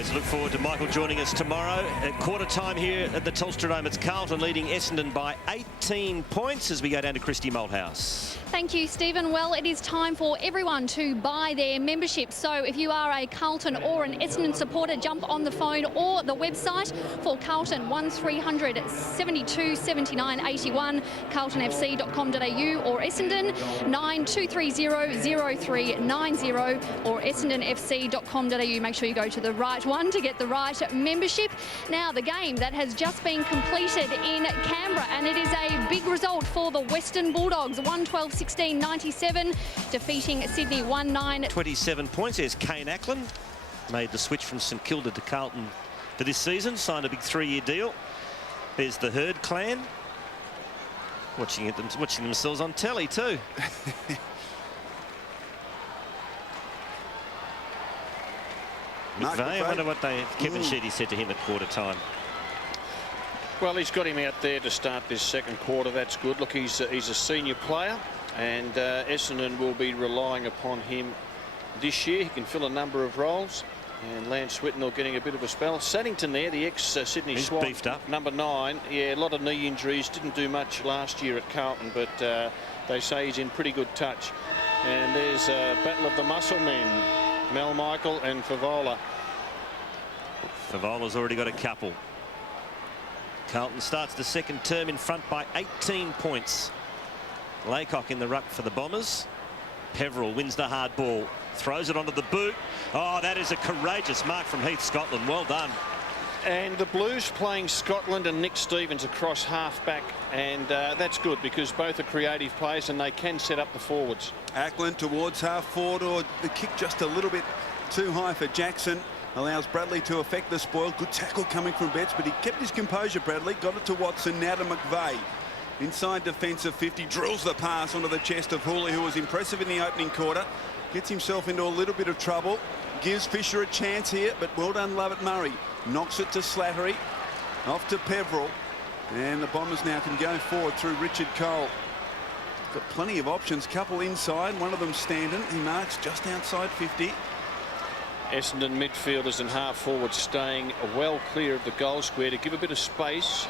Let's look forward to Michael joining us tomorrow at quarter time here at the Telstra Dome. It's Carlton leading Essendon by 18 points as we go down to Christy Malthouse. Thank you, Stephen. Well, it is time for everyone to buy their membership. So if you are a Carlton or an Essendon supporter, jump on the phone or the website for Carlton 1300 72 79 81, carltonfc.com.au, or Essendon 9230 0390 or essendonfc.com.au. Make sure you go to the right one to get the right membership. Now, the game that has just been completed in Canberra, and it is a big result for the Western Bulldogs, 112-16-97, defeating Sydney 1-9. 27 points. There's Kane Ackland, made the switch from St Kilda to Carlton for this season, signed a big 3-year deal. There's the Herd clan, watching themselves on telly too. McVeigh, I wonder what Kevin Sheedy said to him at quarter time. Well, he's got him out there to start this second quarter. That's good. Look, he's a senior player, and Essendon will be relying upon him this year. He can fill a number of roles, and Lance Whitnell getting a bit of a spell. Saddington there, the ex-Sydney Swan, beefed up. number 9. Yeah, a lot of knee injuries. Didn't do much last year at Carlton, but they say he's in pretty good touch. And there's a battle of the muscle men, Mel Michael and Favola. Favola's already got a couple. Carlton starts the second term in front by 18 points. Laycock in the ruck for the Bombers. Peveril wins the hard ball, throws it onto the boot. Oh, that is a courageous mark from Heath, Scotland. Well done. And the Blues playing Scotland and Nick Stevens across half-back, and that's good because both are creative players and they can set up the forwards. Ackland towards half-forward, or the kick just a little bit too high for Jackson. Allows Bradley to affect the spoil. Good tackle coming from Betts, but he kept his composure, Bradley. Got it to Watson, now to McVeigh. Inside defensive 50, drills the pass onto the chest of Hooley, who was impressive in the opening quarter. Gets himself into a little bit of trouble. Gives Fisher a chance here, but well done, Lovett Murray. Knocks it to Slattery. Off to Peveril. And the Bombers now can go forward through Richard Cole. Got plenty of options. Couple inside, one of them standing. He marks just outside 50. Essendon midfielders and half-forwards staying well clear of the goal square to give a bit of space.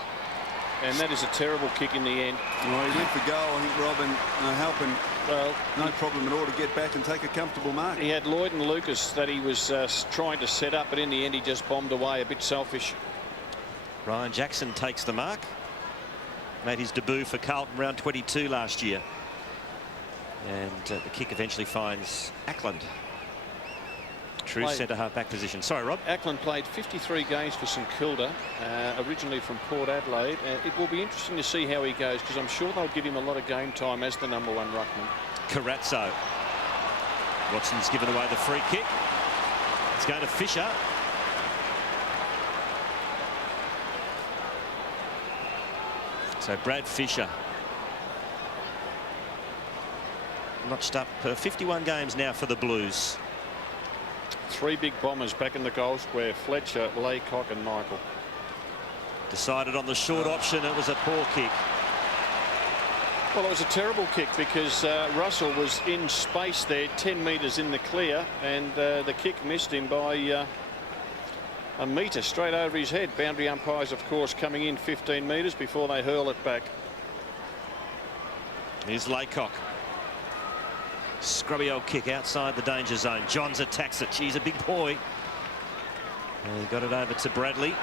And that is a terrible kick in the end. Well, he went for goal. I think Robin helping. Well, no problem at all to get back and take a comfortable mark. He had Lloyd and Lucas that he was trying to set up, but in the end he just bombed away, a bit selfish. Ryan Jackson takes the mark. Made his debut for Carlton round 22 last year. And the kick eventually finds Ackland. True centre-half back position. Sorry, Rob. Ackland played 53 games for St Kilda, originally from Port Adelaide. It will be interesting to see how he goes, because I'm sure they'll give him a lot of game time as the #1 ruckman. Carazzo. Watson's given away the free kick. It's going to Fisher. So Brad Fisher. Notched up 51 games now for the Blues. 3 big Bombers back in the goal square. Fletcher, Laycock and Michael. Decided on the short option. It was a poor kick. Well, it was a terrible kick because Russell was in space there, 10 metres in the clear, and the kick missed him by a metre straight over his head. Boundary umpires, of course, coming in 15 metres before they hurl it back. Here's Laycock. Scrubby old kick outside the danger zone. Johns attacks it. He's a big boy. And he got it over to Bradley.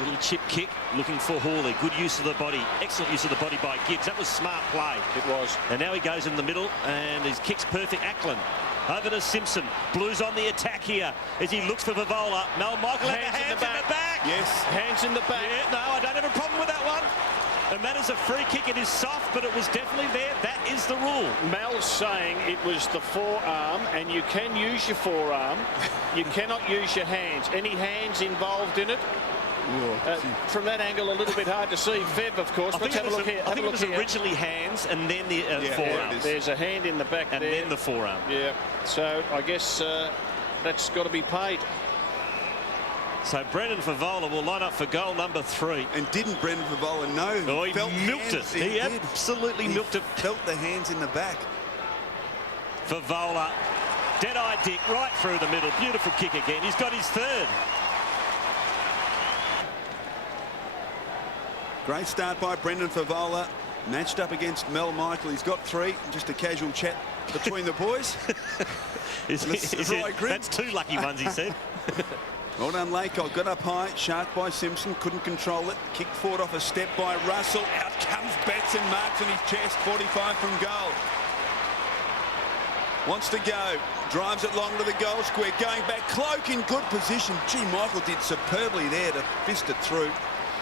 Little chip kick, looking for Hawley. Good use of the body. Excellent use of the body by Gibbs. That was smart play. It was. And now he goes in the middle, and his kick's perfect. Ackland over to Simpson. Blues on the attack here as he looks for Favola. Mel Michael had hands in the back. Yes. Hands in the back. Yeah, no, I don't have a problem with that one. And that is a free kick. It is soft, but it was definitely there. That is the rule. Mel's saying it was the forearm, and you can use your forearm. You cannot use your hands. Any hands involved in it? From that angle, a little bit hard to see. Fev, of course. Let's have a look here. I think it was originally hands and then the forearm. There's a hand in the back and there. then the forearm. Yeah. So I guess that's got to be paid. So Brendan Favola will line up for goal number 3. And didn't Brendan Favola know? Oh, he milked it. He absolutely milked it. Felt the hands in the back. Favola Dead-eye Dick right through the middle. Beautiful kick again. He's got his third. Great start by Brendan Favola. Matched up against Mel Michael. He's got 3. Just a casual chat between the boys. That's 2 lucky ones, he said. Well done, Laycock. Got up high. Shark by Simpson. Couldn't control it. Kicked forward off a step by Russell. Out comes Betts and marks on his chest. 45 from goal. Wants to go. Drives it long to the goal square. Going back. Cloak in good position. Gee, Michael did superbly there to fist it through.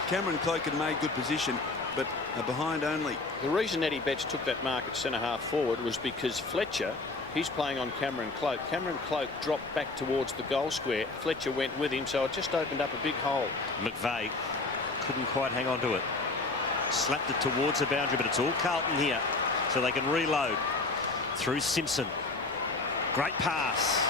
Cameron Cloak had made good position, but a behind only. The reason Eddie Betts took that mark at centre-half forward was because Fletcher, he's playing on Cameron Cloak. Cameron Cloak dropped back towards the goal square. Fletcher went with him, so it just opened up a big hole. McVeigh couldn't quite hang on to it. Slapped it towards the boundary, but it's all Carlton here, so they can reload. Through Simpson. Great pass.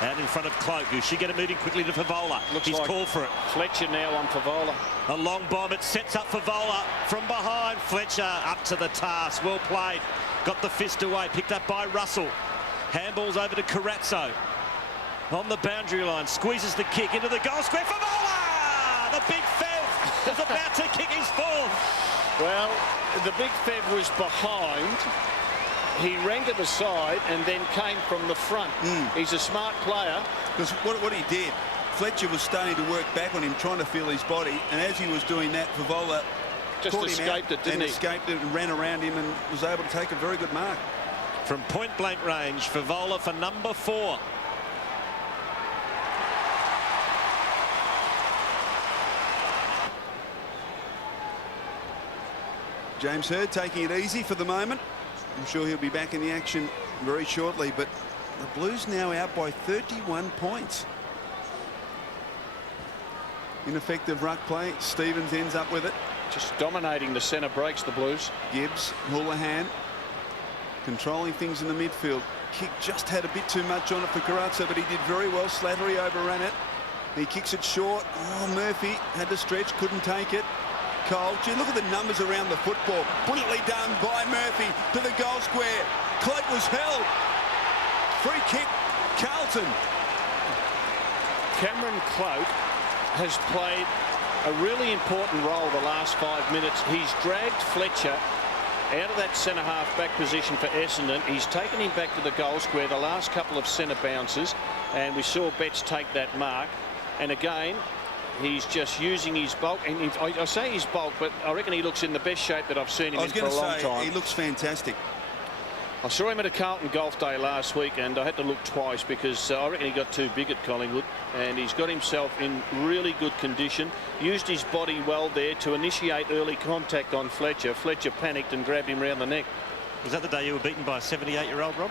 Out in front of Cloak, who should get it moving quickly to Favola. He's like called for it. Fletcher now on Favola. A long bomb. It sets up Favola from behind. Fletcher up to the task. Well played. Got the fist away. Picked up by Russell. Handballs over to Carazzo. On the boundary line. Squeezes the kick into the goal square. Favola! The big Fev is about to kick his fourth. Well, the big Fev was behind. He ran to the side and then came from the front. He's a smart player. Because what he did, Fletcher was starting to work back on him, trying to feel his body, and as he was doing that, Favola just escaped it, didn't he? Escaped it and ran around him and was able to take a very good mark. From point-blank range, Favola for number 4. James Hird taking it easy for the moment. I'm sure he'll be back in the action very shortly, but the Blues now out by 31 points. Ineffective ruck play. Stevens ends up with it. Just dominating the centre breaks, the Blues. Gibbs, Houlihan, controlling things in the midfield. Kick just had a bit too much on it for Carazzo, but he did very well. Slattery overran it. He kicks it short. Oh, Murphy had to stretch, couldn't take it. Cole, gee, look at the numbers around the football. Brilliantly done by Murphy to the goal square. Cloak was held. Free kick, Carlton. Cameron Cloak has played a really important role the last 5 minutes. He's dragged Fletcher out of that centre-half back position for Essendon. He's taken him back to the goal square the last couple of centre bounces, and we saw Betts take that mark. And again, he's just using his bulk, and I say his bulk, but I reckon he looks in the best shape that I've seen him in for a long time. He looks fantastic. I saw him at a Carlton golf day last week, and I had to look twice because I reckon he got too big at Collingwood, and he's got himself in really good condition. Used his body well there to initiate early contact on Fletcher. Fletcher panicked and grabbed him round the neck. Was that the day you were beaten by a 78-year-old, Rob?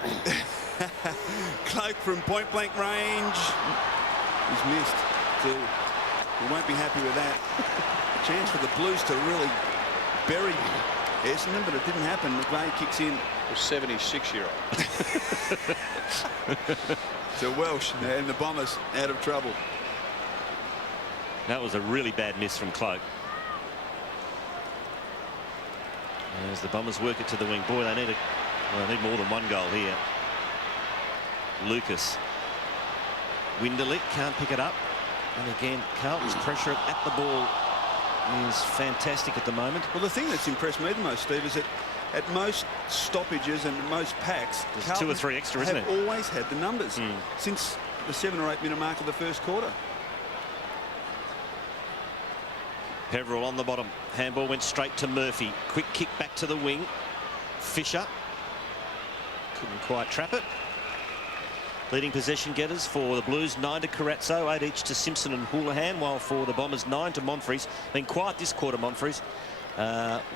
Cloak from point-blank range. He's missed too. We won't be happy with that. A chance for the Blues to really bury Essendon, but it didn't happen. McVeigh kicks in. A 76-year-old. So Welsh and the Bombers out of trouble. That was a really bad miss from Cloak. As the Bombers work it to the wing. Boy, they need more than one goal here. Lucas. Winderlich can't pick it up. And again, Carlton's pressure at the ball is fantastic at the moment. Well, the thing that's impressed me the most, Steve, is that at most stoppages and most packs, there's Carlton 2 or 3 extra, isn't it? Have always had the numbers since the 7 or 8 minute mark of the first quarter. Peveril on the bottom. Handball went straight to Murphy. Quick kick back to the wing. Fisher couldn't quite trap it. Leading possession getters for the Blues, 9 to Carazzo, 8 each to Simpson and Houlihan, while for the Bombers, 9 to Monfries. Been quiet this quarter, Monfries.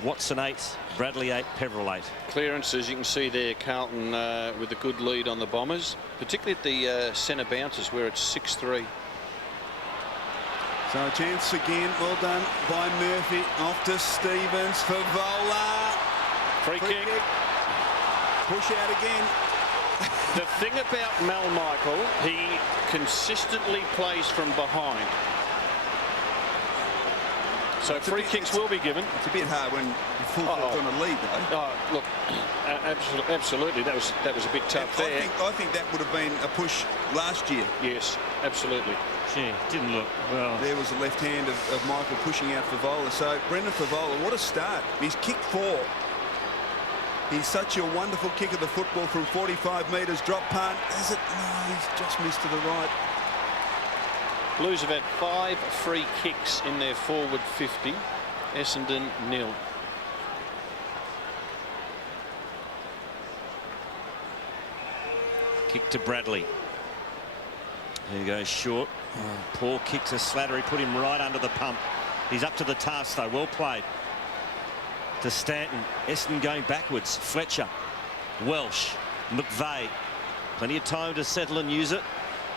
Watson 8, Bradley 8, Peveril 8. Clearance, as you can see there, Carlton with a good lead on the Bombers, particularly at the centre bounces where it's 6-3. So a chance again, well done by Murphy, off to Stevens, Favola. Free kick. Push out again. The thing about Mel Michael, he consistently plays from behind. So free kicks will be given. It's a bit hard when full forward on a lead, though. Oh, look, absolutely. That was a bit tough there. I think that would have been a push last year. Yes, absolutely. Gee, didn't look well. There was the left hand of Michael pushing out Favola. So Brendan Favola, what a start. He's kicked 4. He's such a wonderful kick of the football from 45 metres. Drop punt. Is it? No, he's just missed to the right. Blues have had 5 free kicks in their forward 50. Essendon 0. Kick to Bradley. He goes short. Oh, poor kick to Slattery. Put him right under the pump. He's up to the task, though. Well played. To Stanton. Essendon going backwards. Fletcher. Welsh. McVeigh. Plenty of time to settle and use it.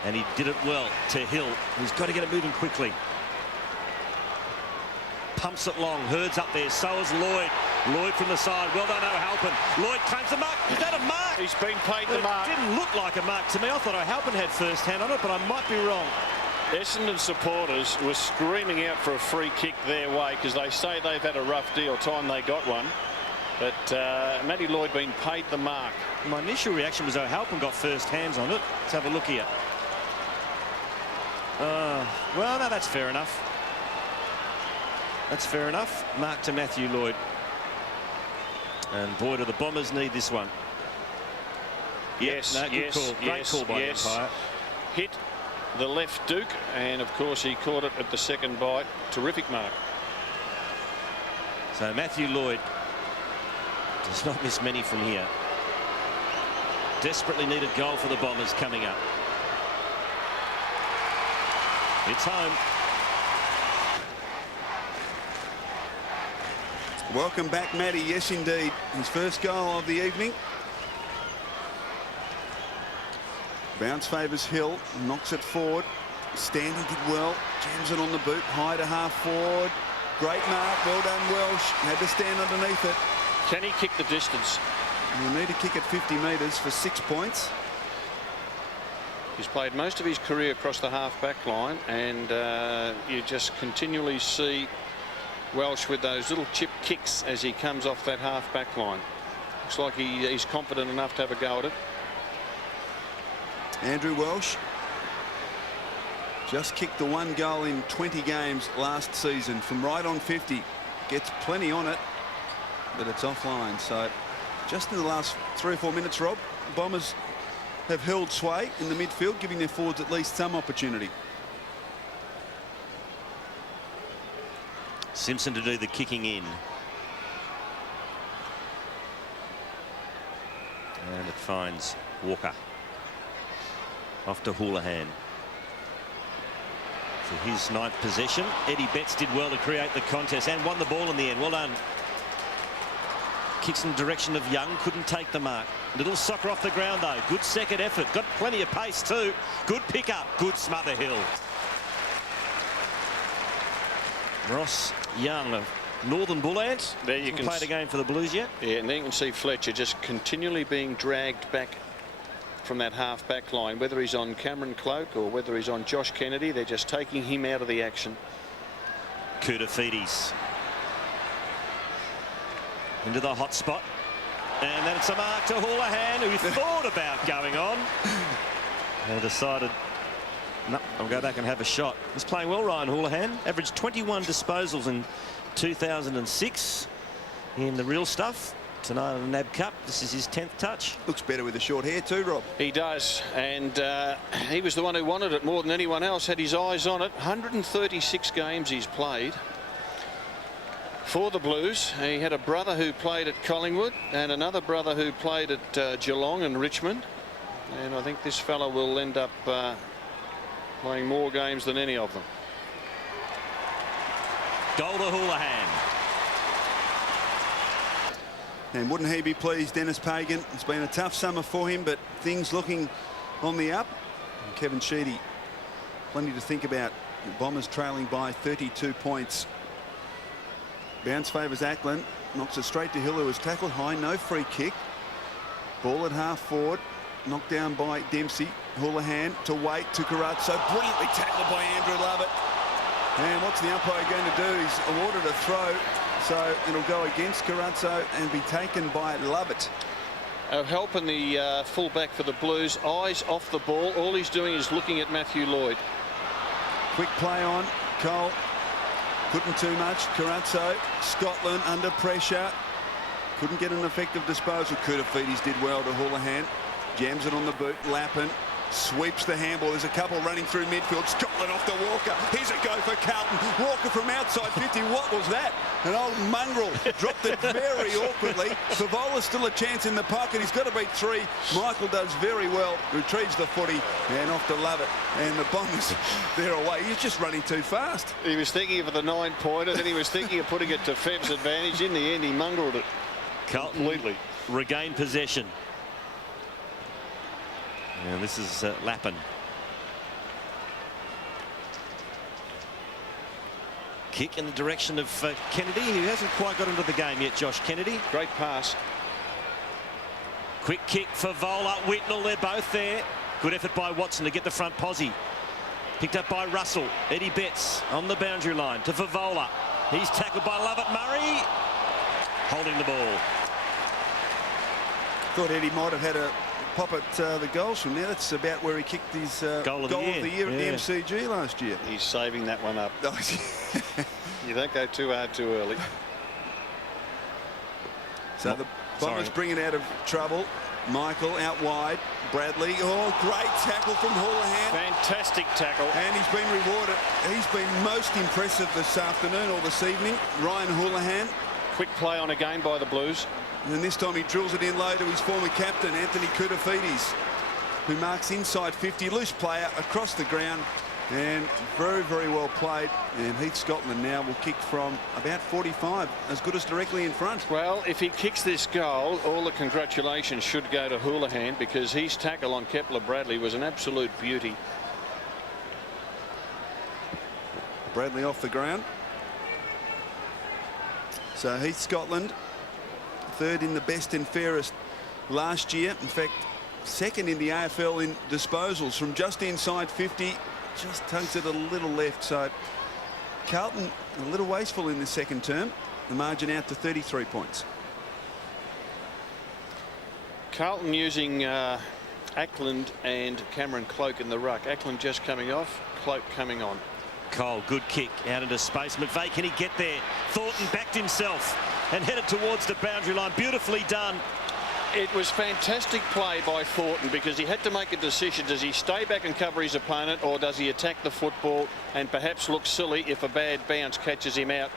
And he did it well to Hill. He's got to get it moving quickly. Pumps it long. Hurd's up there. So is Lloyd. Lloyd from the side. Well done, O'Halpin. Lloyd claims the mark. Is that a mark? He's been paid the mark. It didn't look like a mark to me. I thought O'Halpin had first hand on it, but I might be wrong. Essendon supporters were screaming out for a free kick their way because they say they've had a rough deal time they got one. But Matty Lloyd been paid the mark. My initial reaction was O'Halpin got first hands on it. Let's have a look here. Well, no, that's fair enough. That's fair enough. Mark to Matthew Lloyd. And boy, do the Bombers need this one. Yes, no, good call. Great call by the umpire. Hit the left Duke, and of course he caught it at the second bite. Terrific mark. So Matthew Lloyd does not miss many from here. Desperately needed goal for the Bombers coming up. It's home. Welcome back, Matty. Yes, indeed. His first goal of the evening. Bounce favours Hill. Knocks it forward. Standing did well. Jams it on the boot. High to half forward. Great mark. Well done, Welsh. Had to stand underneath it. Can he kick the distance? He'll need to kick it 50 metres for 6 points. He's played most of his career across the half-back line, and you just continually see Welsh with those little chip kicks as he comes off that half-back line. Looks like he's confident enough to have a go at it. Andrew Welsh just kicked the 1 goal in 20 games last season from right on 50. Gets plenty on it, but it's offline. So just in the last 3 or 4 minutes, Rob, Bombers have held sway in the midfield, giving their forwards at least some opportunity. Simpson to do the kicking in. And it finds Walker. Off to Houlihan. For his 9th possession. Eddie Betts did well to create the contest and won the ball in the end. Well done. Kicks in the direction of Young. Couldn't take the mark. Little soccer off the ground, though. Good second effort. Got plenty of pace, too. Good pick up. Good smother Hill. Ross Young of Northern Bull Ants. There you can played a game for the Blues yet. Yeah, and then you can see Fletcher just continually being dragged back from that half-back line. Whether he's on Cameron Cloak or whether he's on Josh Kennedy, they're just taking him out of the action. Koutafidis. Into the hot spot. And then it's a mark to Houlihan, who thought about going on. And decided, no, I'll go back and have a shot. He's playing well, Ryan Houlihan. Averaged 21 disposals in 2006 in the real stuff. Tonight in the NAB Cup, this is his 10th touch. Looks better with the short hair too, Rob. He does, and he was the one who wanted it more than anyone else, had his eyes on it. 136 games he's played for the Blues. He had a brother who played at Collingwood and another brother who played at Geelong and Richmond. And I think this fella will end up playing more games than any of them. Goal to Houlihan. And wouldn't he be pleased, Dennis Pagan? It's been a tough summer for him, but things looking on the up. And Kevin Sheedy, plenty to think about. The Bombers trailing by 32 points. Bounce favours Ackland. Knocks it straight to Hill, who was tackled high. No free kick. Ball at half forward. Knocked down by Dempsey. Houlihan to Waite to Carazzo. Brilliantly tackled by Andrew Lovett. And what's the umpire going to do? He's awarded a throw. So it'll go against Carrazzo and be taken by Lovett. Helping the fullback for the Blues. Eyes off the ball. All he's doing is looking at Matthew Lloyd. Quick play on. Cole couldn't too much. Carrazzo, Scotland under pressure. Couldn't get an effective disposal. Koutafidis did well to Houlihan. Jams it on the boot. Lappin sweeps the handball. There's a couple running through midfield. Scotland off to Walker. Here's a go for Carlton. Walker from outside 50. What was that? An old mongrel dropped it very awkwardly. Favola's still a chance in the pocket. He's got to beat 3. Michael does very well. Retrieves the footy and off to Lovett. And the Bombers, they're away. He's just running too fast. He was thinking of the 9-pointer. Then he was thinking of putting it to Fev's advantage. In the end, he mongreled it Carlton completely. Regain possession. And this is Lappin. Kick in the direction of Kennedy, who hasn't quite got into the game yet. Josh Kennedy. Great pass. Quick kick for Vola. Whitnell, they're both there. Good effort by Watson to get the front posse. Picked up by Russell. Eddie Betts on the boundary line to Favola. He's tackled by Lovett. Murray holding the ball. Thought Eddie might have had a pop at the goals from there. That's about where he kicked his goal of the year at the MCG last year. He's saving that one up. You don't go too hard too early. So the Bombers bring it out of trouble. Michael out wide. Bradley. Oh, great tackle from Houlihan. Fantastic tackle. And he's been rewarded. He's been most impressive this afternoon or this evening. Ryan Houlihan. Quick play on again by the Blues. And this time he drills it in low to his former captain, Anthony Koutafidis, who marks inside 50. Loose player across the ground. And very, very well played. And Heath Scotland now will kick from about 45, as good as directly in front. Well, if he kicks this goal, all the congratulations should go to Houlihan, because his tackle on Kepler Bradley was an absolute beauty. Bradley off the ground. So Heath Scotland, third in the best and fairest last year. In fact, second in the AFL in disposals from just inside 50. Just tugs it a little left. So Carlton a little wasteful in the second term. The margin out to 33 points. Carlton using Ackland and Cameron Cloak in the ruck. Ackland just coming off, Cloak coming on. Cole, good kick out into space. McVeigh, can he get there? Thornton backed himself and headed towards the boundary line. Beautifully done. It was fantastic play by Thornton, because he had to make a decision. Does he stay back and cover his opponent, or does he attack the football and perhaps look silly if a bad bounce catches him out?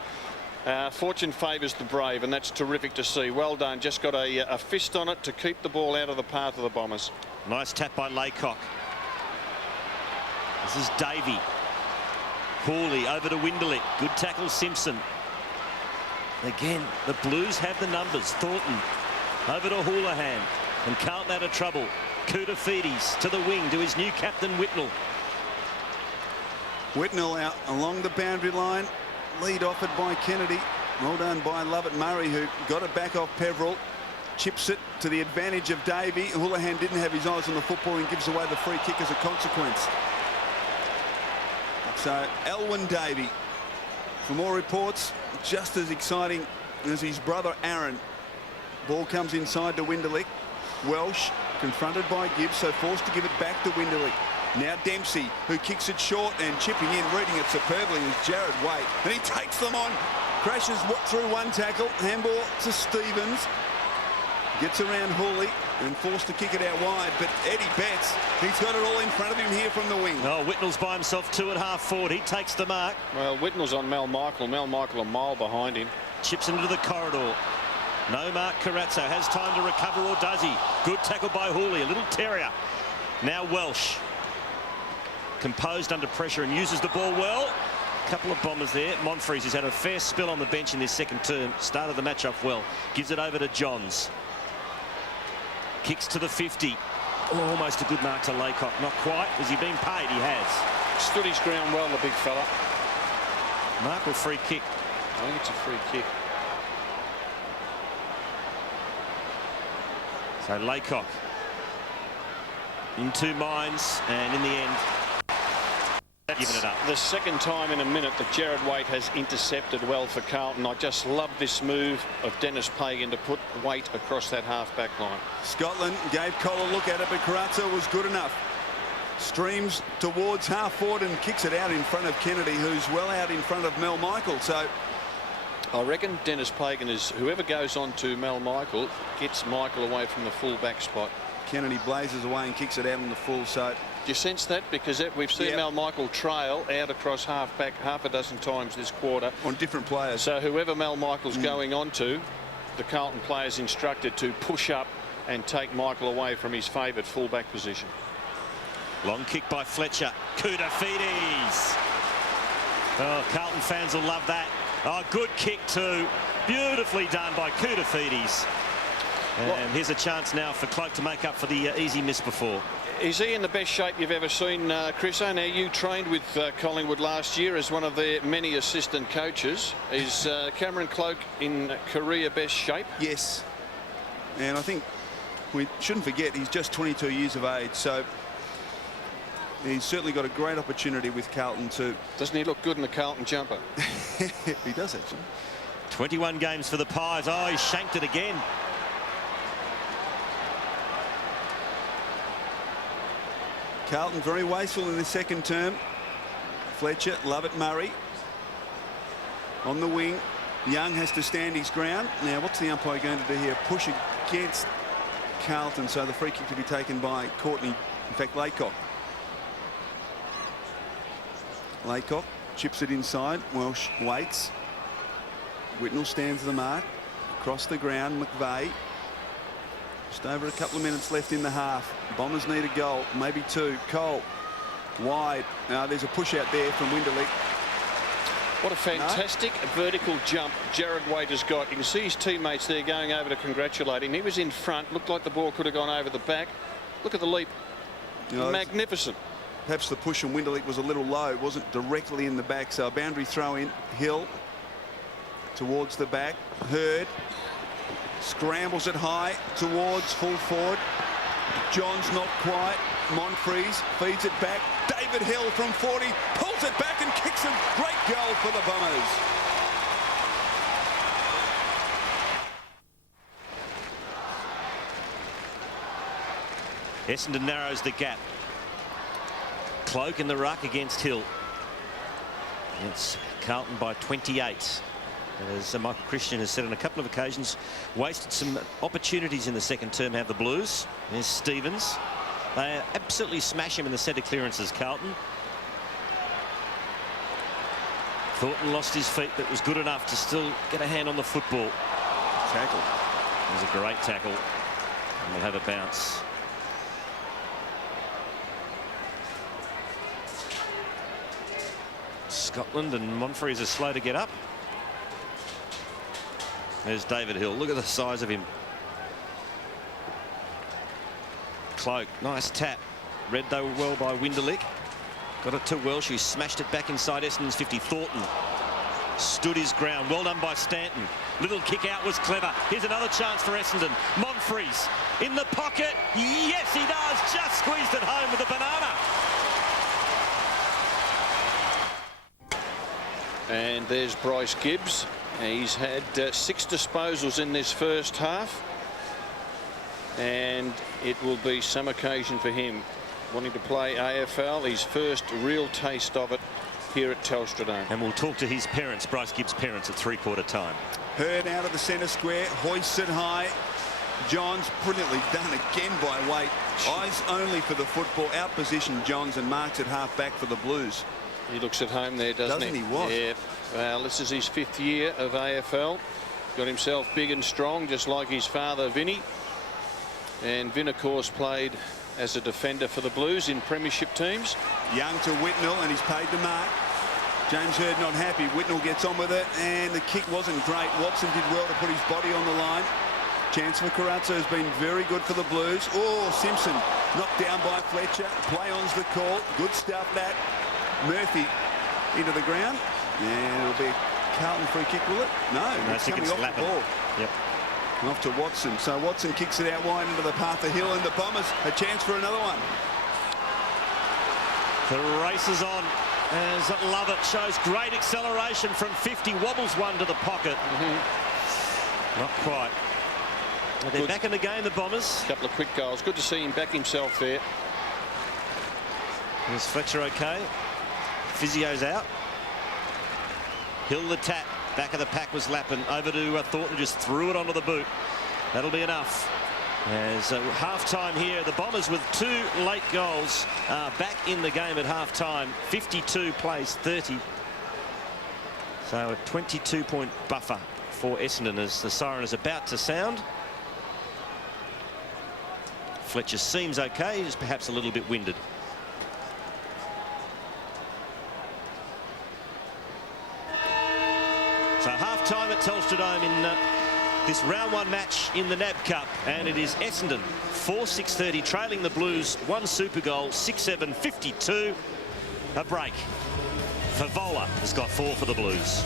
Fortune favours the brave, and that's terrific to see. Well done. Just got a fist on it to keep the ball out of the path of the Bombers. Nice tap by Laycock. This is Davey. Cooley over to Winderlick. Good tackle, Simpson. Again, the Blues have the numbers. Thornton over to Houlihan, and Carlton out of trouble. Koutafidis to the wing to his new captain Whitnell. Whitnell out along the boundary line. Lead offered by Kennedy. Well done by Lovett Murray, who got it back off Peveril. Chips it to the advantage of Davey. Houlihan didn't have his eyes on the football and gives away the free kick as a consequence. So Elwyn Davey, for more reports, just as exciting as his brother Aaron. Ball comes inside to Winderlick. Welsh confronted by Gibbs, so forced to give it back to Winderlick. Now Dempsey, who kicks it short, and chipping in, reading it superbly, is Jared Waite. And he takes them on. Crashes through one tackle. Handball to Stevens. Gets around Hooley and forced to kick it out wide. But Eddie Betts, he's got it all in front of him here from the wing. Oh, Whitnell's by himself, 2 at half forward. He takes the mark. Well, Whitnell's on Mel Michael. Mel Michael a mile behind him. Chips into the corridor. No mark. Carrazzo has time to recover, or does he? Good tackle by Hooley. A little terrier. Now Welsh. Composed under pressure and uses the ball well. A couple of Bombers there. Monfries has had a fair spill on the bench in this second term. Started the match off well. Gives it over to Johns. Kicks to the 50. Oh, almost a good mark to Laycock. Not quite. Has he been paid? He has. Stood his ground well, the big fella. Mark or free kick? I think it's a free kick. So Laycock in 2 minds, and in the end, That given it up. The second time in a minute that Jared Waite has intercepted well for Carlton. I just love this move of Dennis Pagan to put Waite across that half-back line. Scotland gave Cole a look at it, but Carazzo was good enough. Streams towards half forward and kicks it out in front of Kennedy, who's well out in front of Mel Michael. So I reckon Dennis Pagan is, whoever goes on to Mel Michael gets Michael away from the full back spot. Kennedy blazes away and kicks it out on the full. So do you sense that? Because we've seen Mel Michael trail out across half-back half a dozen times this quarter. On different players. So whoever Mel Michael's going on to, the Carlton players instructed to push up and take Michael away from his favourite full-back position. Long kick by Fletcher. Koutafidis. Oh, Carlton fans will love that. Oh, good kick too. Beautifully done by Koutafidis. And here's a chance now for Cloak to make up for the easy miss before. Is he in the best shape you've ever seen, Chris? Now, you trained with Collingwood last year as one of their many assistant coaches. Is Cameron Cloak in career best shape? Yes. And I think we shouldn't forget he's just 22 years of age. So he's certainly got a great opportunity with Carlton too. Doesn't he look good in the Carlton jumper? He does actually. 21 games for the Pies. Oh, he shanked it again. Carlton very wasteful in the second term. Fletcher, Lovett, Murray on the wing. Young has to stand his ground. Now what's the umpire going to do here? Push against Carlton, so the free kick to be taken by Courtney, in fact Laycock. Laycock chips it inside. Welsh waits. Whitnell stands the mark. Across the ground, McVeigh. Just over a couple of minutes left in the half. Bombers need a goal, maybe two. Cole wide. Now there's a push out there from Winderlich. What a fantastic vertical jump Jared Waite has got. You can see his teammates there going over to congratulate him. He was in front. Looked like the ball could have gone over the back. Look at the leap. Magnificent. Perhaps the push from Winderlich was a little low. It wasn't directly in the back. So a boundary throw in. Hill towards the back. Hurd scrambles it high towards full forward. John's not quite. Monfries feeds it back. David Hill from 40 pulls it back and kicks a great goal for the Bombers. Essendon narrows the gap. Cloak in the ruck against Hill. It's Carlton by 28. As Michael Christian has said on a couple of occasions, wasted some opportunities in the second term, have the Blues. There's Stevens. They absolutely smash him in the centre clearances, Carlton. Thornton lost his feet, but was good enough to still get a hand on the football. Tackle. It was a great tackle. And we'll have a bounce. Scotland and Monfries are slow to get up. There's David Hill. Look at the size of him. Cloak, nice tap. Read though well by Winderlich. Got it to Welsh, who smashed it back inside Essendon's 50. Thornton stood his ground. Well done by Stanton. Little kick out was clever. Here's another chance for Essendon. Monfries in the pocket. Yes, he does. Just squeezed it home with a banana. And there's Bryce Gibbs. He's had 6 disposals in this first half, and it will be some occasion for him wanting to play AFL, his first real taste of it here at Telstra Dome. And we'll talk to his parents, Bryce Gibbs' parents, at three-quarter time. Hurd out of the centre square, hoists it high. Johns brilliantly done again by Waite. Eyes only for the football, out position Johns, and marks at half back for the Blues. He looks at home there, doesn't he? What? Yeah. Well, this is his 5th year of AFL. Got himself big and strong, just like his father, Vinny. And Vin, of course, played as a defender for the Blues in premiership teams. Young to Whitnell, and he's paid the mark. James Hurd not happy. Whitnell gets on with it, and the kick wasn't great. Watson did well to put his body on the line. Chance for Carazzo has been very good for the Blues. Oh, Simpson knocked down by Fletcher. Play on's the call. Good stuff, that. Murphy into the ground. And it'll be a Carlton free kick, will it? No, it's coming off the ball. Yep. And off to Watson. So Watson kicks it out wide into the path of Hill, and the Bombers a chance for another one. The race is on. As Lovett shows great acceleration from 50, wobbles one to the pocket. Not quite. But they're back in the game, the Bombers. A couple of quick goals. Good to see him back himself there. Is Fletcher okay? Physio's out. Hill the tap. Back of the pack was Lappin. Over to Thornton, just threw it onto the boot. That'll be enough. As half-time here, the Bombers with 2 late goals are back in the game at half-time. 52 plays 30. So a 22-point buffer for Essendon as the siren is about to sound. Fletcher seems okay, he's perhaps a little bit winded. So half-time at Telstra Dome in this round 1 match in the NAB Cup, and it is Essendon 4-6-30 trailing the Blues 1 super goal 6-7-52. A break. Favola has got 4 for the Blues.